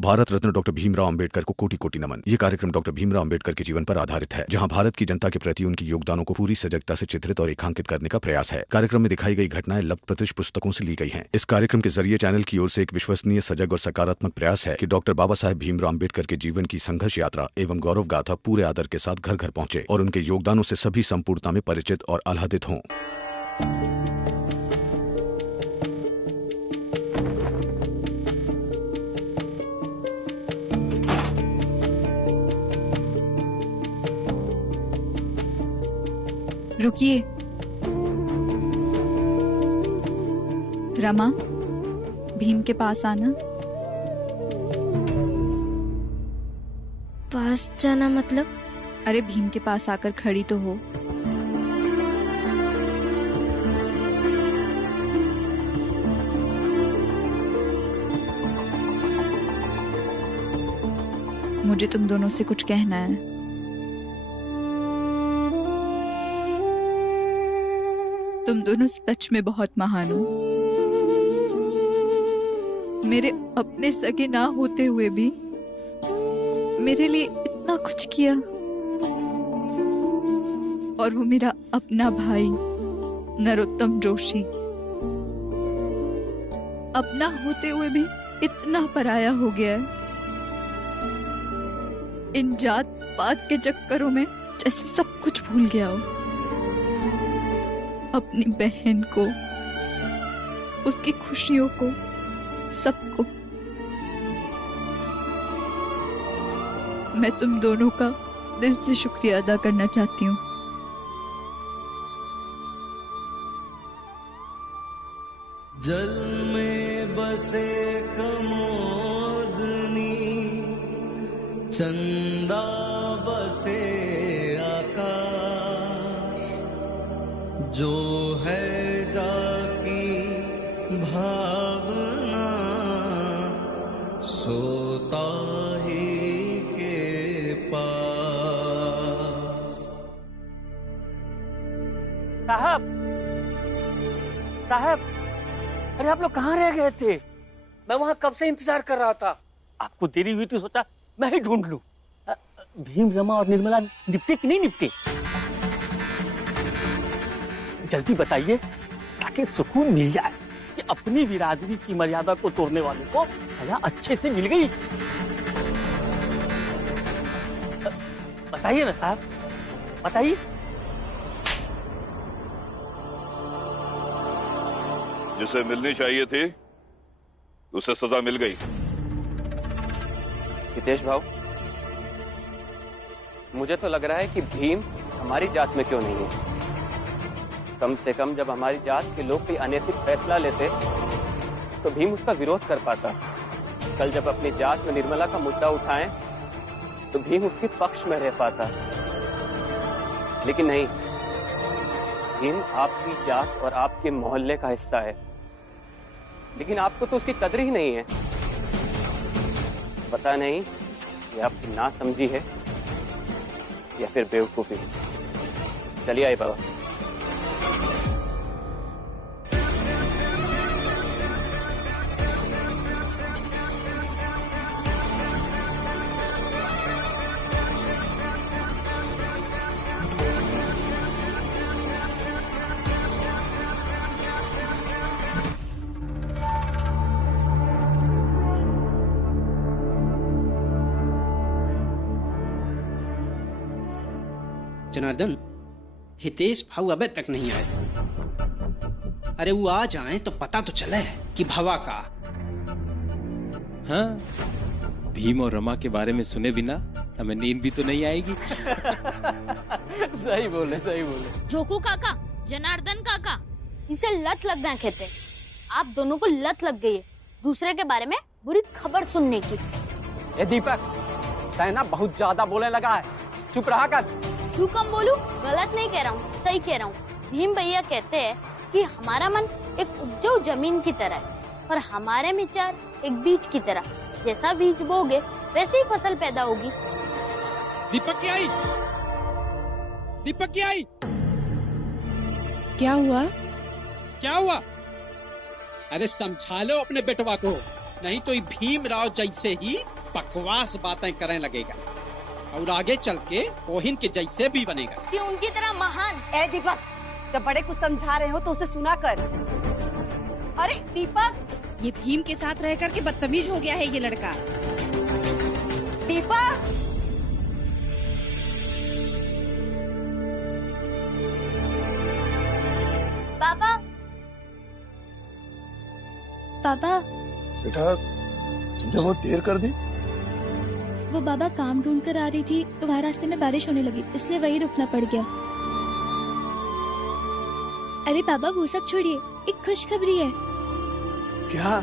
Bharat Ratna doctor Bhimrao Ambedkar को कोटि कोटि नमन। ये कार्यक्रम डॉक्टर भीमराव अंबेडकर के जीवन पर आधारित है, जहां भारत की जनता के प्रति उनके योगदानों को पूरी सजगता से चित्रित और रेखांकित करने का प्रयास है। कार्यक्रम में दिखाई गई घटनाएं लब्ध पुस्तकों से ली गई हैं। इस कार्यक्रम के जरिए चैनल की ओर से एक विश्वसनीय, सजग और सकारात्मक प्रयास है कि डॉक्टर बाबा साहेब भीमराव अंबेडकर के जीवन की संघर्ष यात्रा एवं गौरव गाथा पूरे आदर के साथ घर घर पहुंचे और उनके योगदानों से सभी संपूर्णता में परिचित और आह्लादित हों। रुकिए। रमा, भीम के पास आना। पास जाना मतलब? अरे भीम के पास आकर खड़ी तो हो। मुझे तुम दोनों से कुछ कहना है। तुम दोनों सच में बहुत महान हो। मेरे अपने सगे ना होते हुए भी मेरे लिए इतना कुछ किया, और वो मेरा अपना भाई नरोत्तम जोशी अपना होते हुए भी इतना पराया हो गया है। इन जात पात के चक्करों में जैसे सब कुछ भूल गया हो। अपनी बहन को, उसकी खुशियों को, सबको। मैं तुम दोनों का दिल से शुक्रिया अदा करना चाहती हूँ। जल में बसे कमोदनी, चंदा बसे आकाश, जो है जाकी भावना सोता ही के पास। साहब, अरे आप लोग कहाँ रह गए थे? मैं वहाँ कब से इंतजार कर रहा था। आपको देरी हुई तो सोचा मैं ही ढूंढ लूं। भीम, रमा और निर्मला निपटे कि नहीं निपटे? जल्दी बताइए ताकि सुकून मिल जाए कि अपनी बिरादरी की मर्यादा को तोड़ने वालों को सजा अच्छे से मिल गई। बताइए ना साहब, बताइए। जिसे मिलनी चाहिए थी उसे सजा मिल गई। हितेश भाव, मुझे तो लग रहा है कि भीम हमारी जात में क्यों नहीं है। कम से कम जब हमारी जात के लोग कोई अनैतिक फैसला लेते तो भीम उसका विरोध कर पाता। कल जब अपनी जात में निर्मला का मुद्दा उठाएं तो भीम उसके पक्ष में रह पाता। लेकिन नहीं, भीम आपकी जात और आपके मोहल्ले का हिस्सा है, लेकिन आपको तो उसकी कदर ही नहीं है। पता नहीं ये आपकी नासमझी है या फिर बेवकूफी। चलिए आइए बाबा। जनार्दन, हितेश भाऊ अबे तक नहीं आए। अरे वो आ जाएं तो पता तो चले कि भवा का। हाँ, भीम और रमा के बारे में सुने बिना हमें नींद भी तो नहीं आएगी। सही बोले, सही बोले। जोकू काका, जनार्दन काका, इसे लत लग गए कहते। आप दोनों को लत लग गई है दूसरे के बारे में बुरी खबर सुनने की। ए दीपक, तैना बहुत ज्यादा बोलने लगा है, चुप रहा कर। क्यों कम बोलूं? गलत नहीं कह रहा हूँ, सही कह रहा हूँ। भीम भैया कहते हैं कि हमारा मन एक उपजाऊ जमीन की तरह है और हमारे विचार एक बीज की तरह। जैसा बीज बोगे वैसे ही फसल पैदा होगी। दीपक की आई, दीपक की आई। क्या हुआ? क्या हुआ? अरे समझा लो अपने बेटवा को। नहीं तो ये भीमराव जैसे ही बकवास बातें करने लगेगा और आगे चल के ओहिन के जैसे भी बनेगा। कि उनकी तरह महान। ए दीपक, जब बड़े कुछ समझा रहे हो तो उसे सुना कर। अरे दीपक, ये भीम के साथ रह करके बदतमीज हो गया है ये लड़का। दीपक, पापा पापा बेटा तुमने बहुत देर कर दी। वो बाबा काम ढूंढ कर आ रही थी तो वहाँ रास्ते में बारिश होने लगी, इसलिए वही रुकना पड़ गया। अरे बाबा वो सब छोड़िए, एक खुशखबरी है। क्या?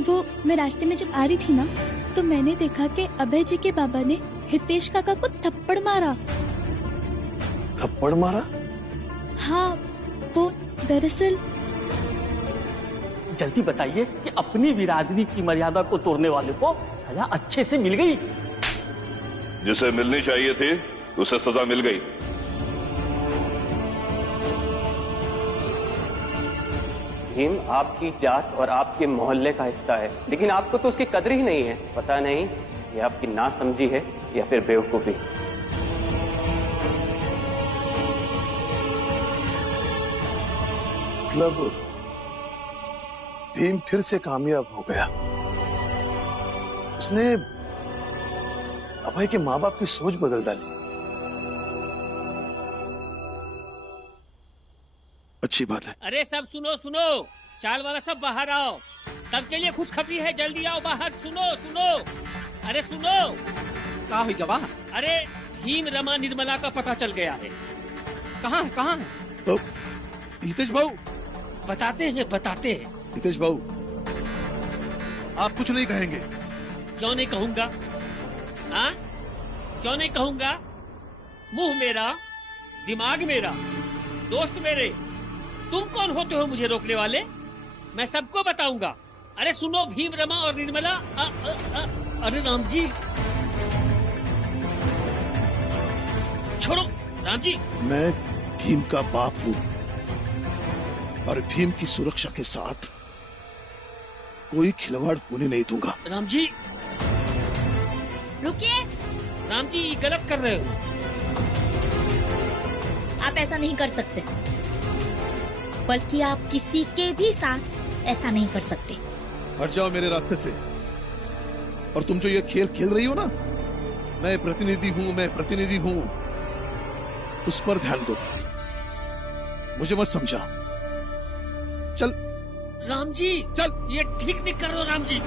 वो मैं रास्ते में जब आ रही थी ना तो मैंने देखा कि अभय जी के बाबा ने हितेश काका को थप्पड़ मारा। थप्पड़ मारा? हाँ, वो दरअसल। जल्दी बताइए कि अपनी बिरादरी की मर्यादा को तोड़ने वाले को सजा अच्छे से मिल गई। जिसे मिलनी चाहिए थी उसे सजा मिल गई। भीम आपकी जात और आपके मोहल्ले का हिस्सा है, लेकिन आपको तो उसकी कदर ही नहीं है। पता नहीं ये आपकी नासमझी है या फिर बेवकूफी। मतलब भीम फिर से कामयाब हो गया। उसने अभय के माँ बाप की सोच बदल डाली। अच्छी बात है। अरे सब सुनो सुनो, चाल वाला सब बाहर आओ। सबके लिए खुशखबरी है, जल्दी आओ बाहर। सुनो सुनो, अरे सुनो। क्या हुई गवाह? अरे भीम रमा निर्मला का पता चल गया है। कहाँ कहाँ? तो हितेश भाऊ बताते हैं। हितेश भाऊ, आप कुछ नहीं कहेंगे? क्यों नहीं कहूंगा? हाँ, क्यों नहीं कहूंगा? मुंह मेरा, दिमाग मेरा, दोस्त मेरे, तुम कौन होते हो मुझे रोकने वाले? मैं सबको बताऊंगा। अरे सुनो, भीम रमा और निर्मला। अरे राम जी, छोड़ो राम जी। मैं भीम का बाप हूँ और भीम की सुरक्षा के साथ कोई खिलवाड़ होने नहीं दूंगा। राम जी रुकिए। राम जी, गलत कर रहे हो। आप ऐसा नहीं कर सकते, बल्कि आप किसी के भी साथ ऐसा नहीं कर सकते। हट जाओ मेरे रास्ते से। और तुम जो ये खेल खेल रही हो ना, मैं प्रतिनिधि हूँ, उस पर ध्यान दो, मुझे मत समझा। चल राम जी, चल। ये ठीक नहीं कर रहे हो राम जी।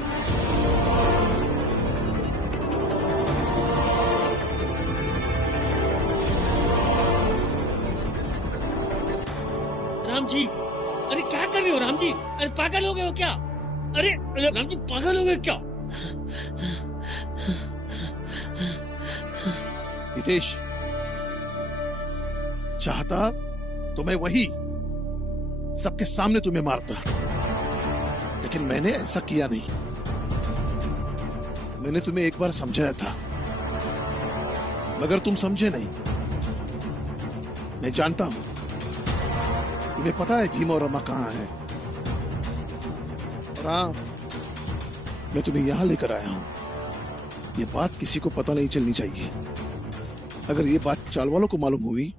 राम जी, अरे क्या कर रहे हो राम जी? अरे पागल हो गए हो क्या? अरे राम जी, पागल हो गए क्या? हितेश, चाहता तो मैं वही सबके सामने तुम्हें मारता, लेकिन मैंने ऐसा किया नहीं। मैंने तुम्हें एक बार समझाया था, मगर तुम समझे नहीं। मैं जानता हूं, तुम्हें पता है भीम और रमा कहां है। और हाँ, मैं तुम्हें यहां लेकर आया हूं। ये बात किसी को पता नहीं चलनी चाहिए। अगर ये बात चाल वालों को मालूम हुई,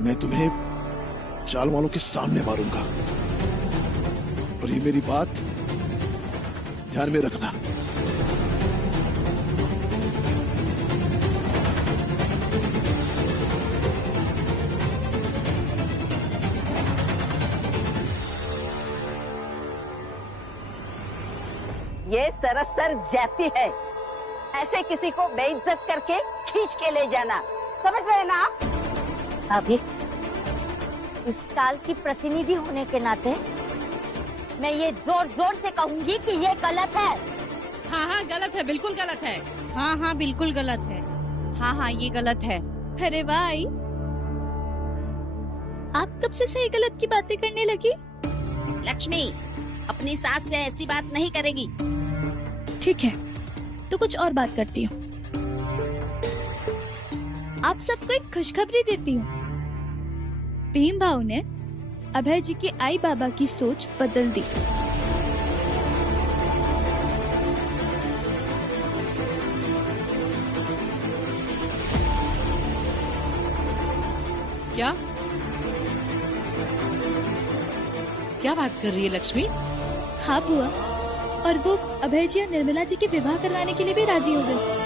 मैं तुम्हें चाल वालों के सामने मारूंगा। और ये मेरी बात ध्यान में रखना। ये सरासर जाती है। ऐसे किसी को बेइज्जत करके खींच के ले जाना, समझ रहे ना आप? भाभी, इस काल की प्रतिनिधि होने के नाते मैं ये जोर जोर से कहूंगी कि ये गलत है। हाँ हाँ गलत है, बिल्कुल गलत है। हाँ हाँ बिल्कुल गलत है। हाँ हाँ ये गलत है। अरे भाई, आप कब से सही गलत की बातें करने लगी? लक्ष्मी अपनी सास से ऐसी बात नहीं करेगी। ठीक है, तो कुछ और बात करती हूँ। आप सबको एक खुशखबरी देती हूँ। भीम भाऊ ने अभय जी की आई बाबा की सोच बदल दी। क्या क्या बात कर रही है लक्ष्मी? हाँ बुआ, और वो अभय जी और निर्मला जी के विवाह करवाने के लिए भी राजी हो गए।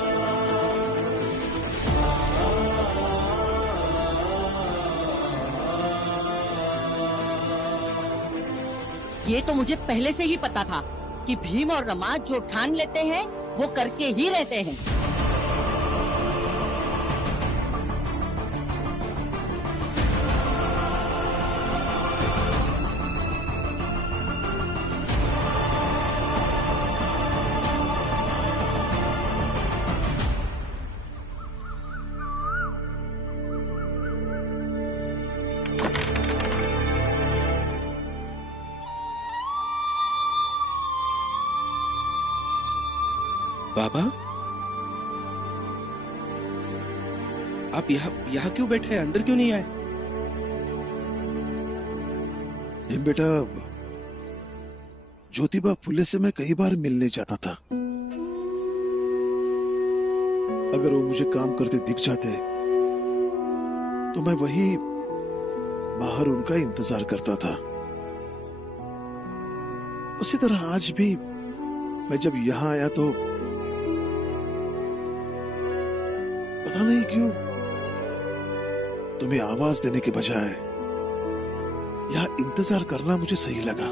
ये तो मुझे पहले से ही पता था कि भीम और रमा जो ठान लेते हैं वो करके ही रहते हैं। बाबा, आप यहाँ क्यों बैठे हैं? अंदर क्यों नहीं आए? बेटा, ज्योतिबा फुले से मैं कई बार मिलने जाता था। अगर वो मुझे काम करते दिख जाते तो मैं वही बाहर उनका इंतजार करता था। उसी तरह आज भी मैं जब यहाँ आया तो पता नहीं क्यों तुम्हें आवाज देने के बजाय यहाँ इंतजार करना मुझे सही लगा।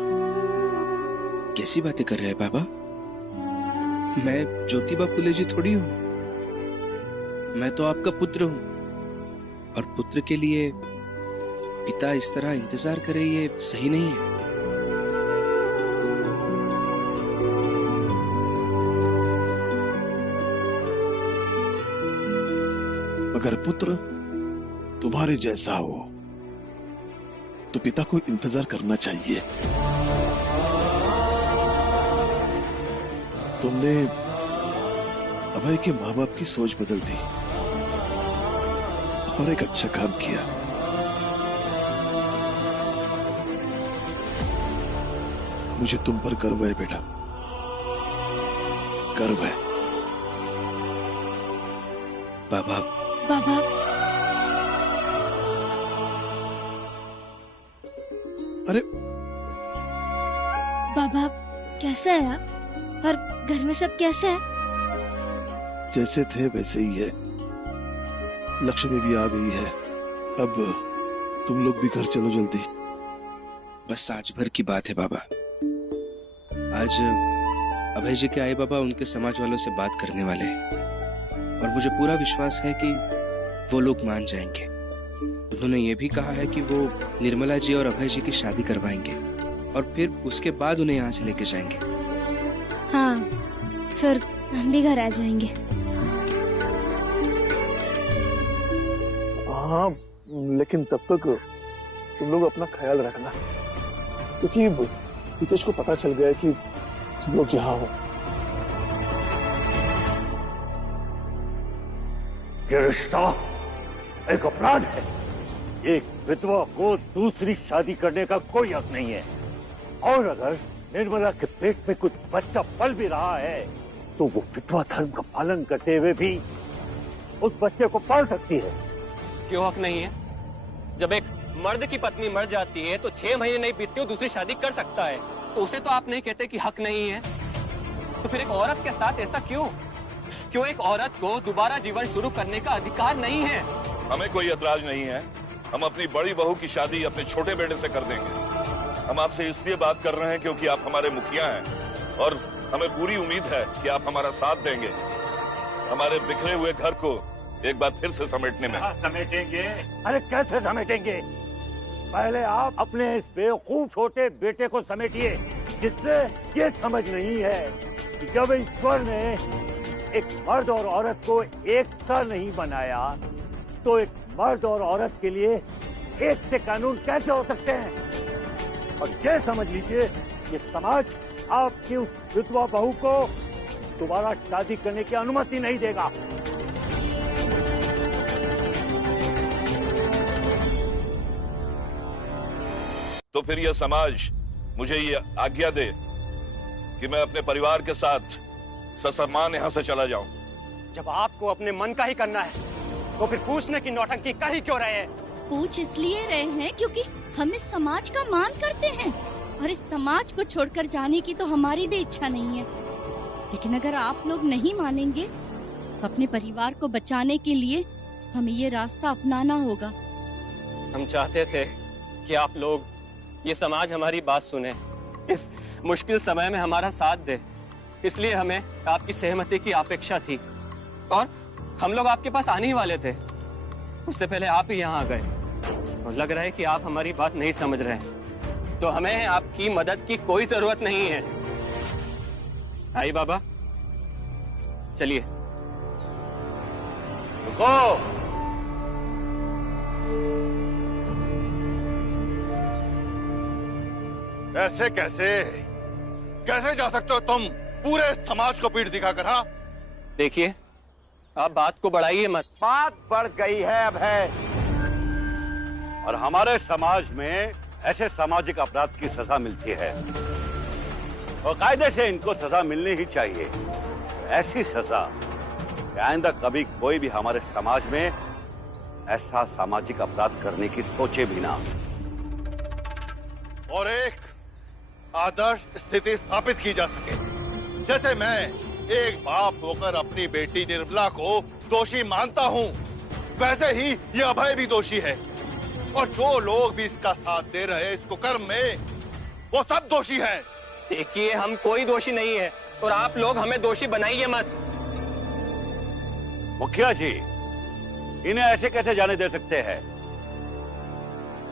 कैसी बातें कर रहे हैं बाबा? मैं ज्योतिबा फुले जी थोड़ी हूँ। मैं तो आपका पुत्र हूँ, और पुत्र के लिए पिता इस तरह इंतजार करे ये सही नहीं है। अगर पुत्र तुम्हारे जैसा हो तो पिता को इंतजार करना चाहिए। तुमने अभय के माँ बाप की सोच बदल दी और एक अच्छा काम किया। मुझे तुम पर गर्व है बेटा, गर्व है। बाबा, बाबा, अरे बाबा कैसा है आप? और घर में सब कैसे है? जैसे थे वैसे ही है। लक्ष्मी भी आ गई है। अब तुम लोग भी घर चलो जल्दी। बस आज भर की बात है बाबा। आज अभय जी के आए बाबा उनके समाज वालों से बात करने वाले हैं, और मुझे पूरा विश्वास है कि वो लोग मान जाएंगे। उन्होंने ये भी कहा है कि वो निर्मला जी और अभय जी की शादी करवाएंगे, और फिर उसके बाद उन्हें यहाँ से लेके जाएंगे। हाँ, फिर हम भी घर आ जाएंगे। हाँ, लेकिन तब तक तुम लोग अपना ख्याल रखना, क्योंकि हितेश को पता चल गया कि तुम लोग यहाँ हो। ये रिश्ता एक अपराध है। एक विधवा को दूसरी शादी करने का कोई हक नहीं है, और अगर निर्मला के पेट में कुछ बच्चा पल भी रहा है तो वो विधवा धर्म का पालन करते हुए भी उस बच्चे को पाल सकती है। क्यों हक नहीं है? जब एक मर्द की पत्नी मर जाती है तो 6 महीने नहीं बीतते वो दूसरी शादी कर सकता है, तो उसे तो आप नहीं कहते कि हक नहीं है। तो फिर एक औरत के साथ ऐसा क्यों? क्यों एक औरत को दोबारा जीवन शुरू करने का अधिकार नहीं है? हमें कोई एतराज नहीं है। हम अपनी बड़ी बहू की शादी अपने छोटे बेटे से कर देंगे। हम आपसे इसलिए बात कर रहे हैं क्योंकि आप हमारे मुखिया हैं, और हमें पूरी उम्मीद है कि आप हमारा साथ देंगे हमारे बिखरे हुए घर को एक बार फिर से समेटने में। समेटेंगे? अरे कैसे समेटेंगे? पहले आप अपने इस बेवकूफ छोटे बेटे को समेटिए, जिससे ये समझ नहीं है कि जब ईश्वर ने एक मर्द और औरत को एक सा नहीं बनाया तो एक मर्द और औरत के लिए एक से कानून कैसे हो सकते हैं। और ये समझ लीजिए कि समाज आपकी उस विधवा बहू को दोबारा शादी करने की अनुमति नहीं देगा। तो फिर यह समाज मुझे ये आज्ञा दे कि मैं अपने परिवार के साथ ससम्मान यहाँ से चला जाऊं। जब आपको अपने मन का ही करना है तो फिर पूछने की नौटंकी कर ही क्यों रहे हैं? पूछ इसलिए रहे हैं क्योंकि हम इस समाज का मान करते हैं और इस समाज को छोड़कर जाने की तो हमारी भी इच्छा नहीं है। लेकिन अगर आप लोग नहीं मानेंगे तो अपने परिवार को बचाने के लिए हमें ये रास्ता अपनाना होगा। हम चाहते थे कि आप लोग, ये समाज हमारी बात सुने, इस मुश्किल समय में हमारा साथ दे, इसलिए हमें आपकी सहमति की अपेक्षा थी और हम लोग आपके पास आने ही वाले थे। उससे पहले आप ही यहाँ आ गए और लग रहा है कि आप हमारी बात नहीं समझ रहे हैं, तो हमें आपकी मदद की कोई जरूरत नहीं है। आई बाबा, चलिए। रुको, ऐसे कैसे कैसे जा सकते हो तुम पूरे समाज को पीठ दिखाकर? हाँ, देखिए, आप बात को बढ़ाइए मत। बात बढ़ गई है अब है, और हमारे समाज में ऐसे सामाजिक अपराध की सजा मिलती है और कायदे से इनको सजा मिलनी ही चाहिए। ऐसी सजा कि आइंदा कभी कोई भी हमारे समाज में ऐसा सामाजिक अपराध करने की सोचे भी ना, और एक आदर्श स्थिति स्थापित की जा सके। जैसे मैं एक बाप होकर अपनी बेटी निर्मला को दोषी मानता हूँ, वैसे ही ये अभय भी दोषी है, और जो लोग भी इसका साथ दे रहे हैं इसको कर्म में, वो सब दोषी हैं। देखिए, हम कोई दोषी नहीं है और आप लोग हमें दोषी बनाइए मत। मुखिया जी, इन्हें ऐसे कैसे जाने दे सकते हैं?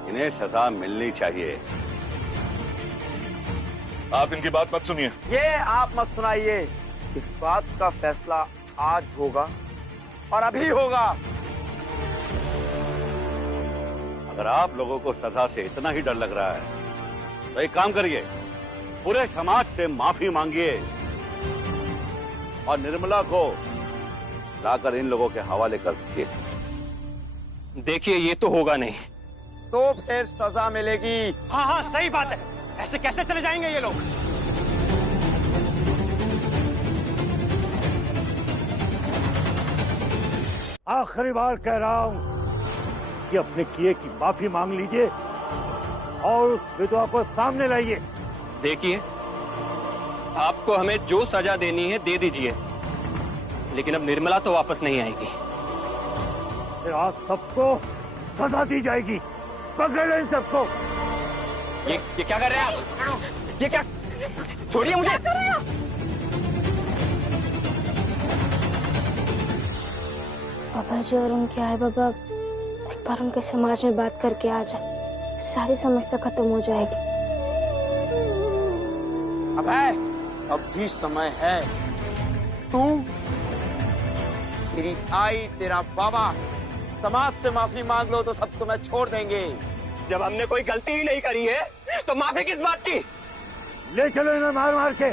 इन्हें सजा मिलनी चाहिए। आप इनकी बात मत सुनिए। ये आप मत सुनाइए। इस बात का फैसला आज होगा और अभी होगा। अगर आप लोगों को सजा से इतना ही डर लग रहा है तो एक काम करिए, पूरे समाज से माफी मांगिए और निर्मला को लाकर इन लोगों के हवाले कर दीजिए। देखिए, ये तो होगा नहीं। तो फिर सजा मिलेगी। हाँ हाँ, सही बात है। ऐसे कैसे चले जाएंगे ये लोग? आखिरी बार कह रहा हूं कि अपने किए की माफी मांग लीजिए और उस विधवा को सामने लाइए। देखिए, आपको हमें जो सजा देनी है दे दीजिए, लेकिन अब निर्मला तो वापस नहीं आएगी। फिर आज सबको सजा दी जाएगी। पकड़ लो इन सबको। ये क्या कर रहे हैं आप? ये क्या? छोड़िए मुझे। पापा जी और उनके आए बाबा एक बार उनके समाज में बात करके आ जाए, सारी समस्या खत्म हो जाएगी। अब भी समय है। तू, तेरी आई, तेरा बाबा समाज से माफी मांग लो तो सब तुम्हें छोड़ देंगे। जब हमने कोई गलती ही नहीं करी है तो माफी किस बात की? ले चलो इन्हें मार मार के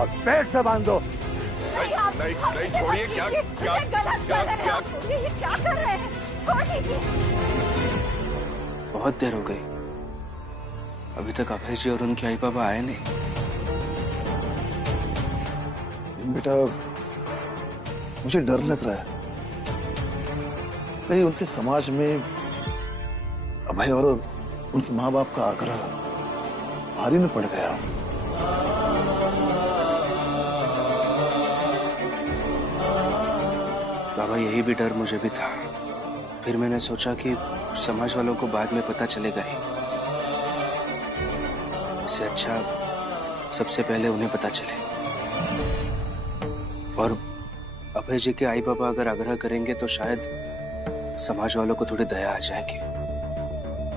और पेट से बांध दो। नहीं, छोड़िए। क्या कर रहे हैं? छोड़ दीजिए। बहुत देर हो गई, अभी तक अभय जी और उनके आई बाबा आए नहीं। बेटा, मुझे डर लग रहा है कहीं उनके समाज में अभय और उनके माँ बाप का आग्रह भारी में पड़ गया। बाबा, यही भी डर मुझे भी था। फिर मैंने सोचा कि समाज वालों को बाद में पता चलेगा ही, इससे अच्छा सबसे पहले उन्हें पता चले। और अभय जी के आई बाबा अगर आग्रह करेंगे तो शायद समाज वालों को थोड़ी दया आ जाएगी,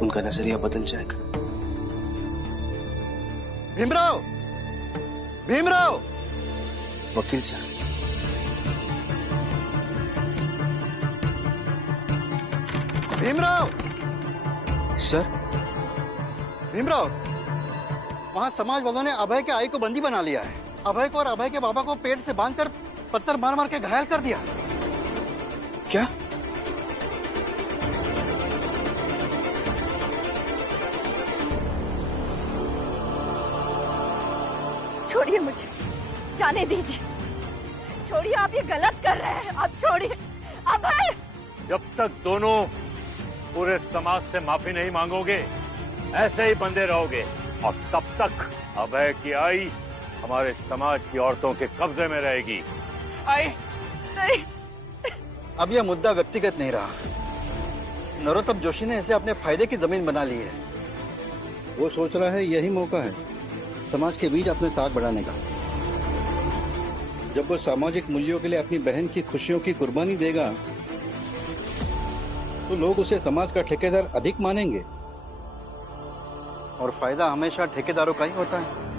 उनका नजरिया बदल जाएगा। भीमराव, भीमराव। वकील साहब, भीमराव। सर। भीमराव, वहाँ समाज वालों ने अभय के आई को बंदी बना लिया है। अभय को और अभय के बाबा को पेट से बांधकर पत्थर मार मार के घायल कर दिया। क्या? छोड़िए मुझे, जाने दीजिए। छोड़िए, आप ये गलत कर रहे हैं। आप छोड़िए अभय। जब तक दोनों पूरे समाज से माफी नहीं मांगोगे, ऐसे ही बंधे रहोगे और तब तक अभय की आई हमारे समाज की औरतों के कब्जे में रहेगी। आई नहीं। अब यह मुद्दा व्यक्तिगत नहीं रहा। नरोत्तम जोशी ने इसे अपने फायदे की जमीन बना ली है। वो सोच रहा है यही मौका है समाज के बीच अपने साथ बढ़ाने का। जब वो सामाजिक मूल्यों के लिए अपनी बहन की खुशियों की कुर्बानी देगा तो लोग उसे समाज का ठेकेदार अधिक मानेंगे और फायदा हमेशा ठेकेदारों का ही होता है।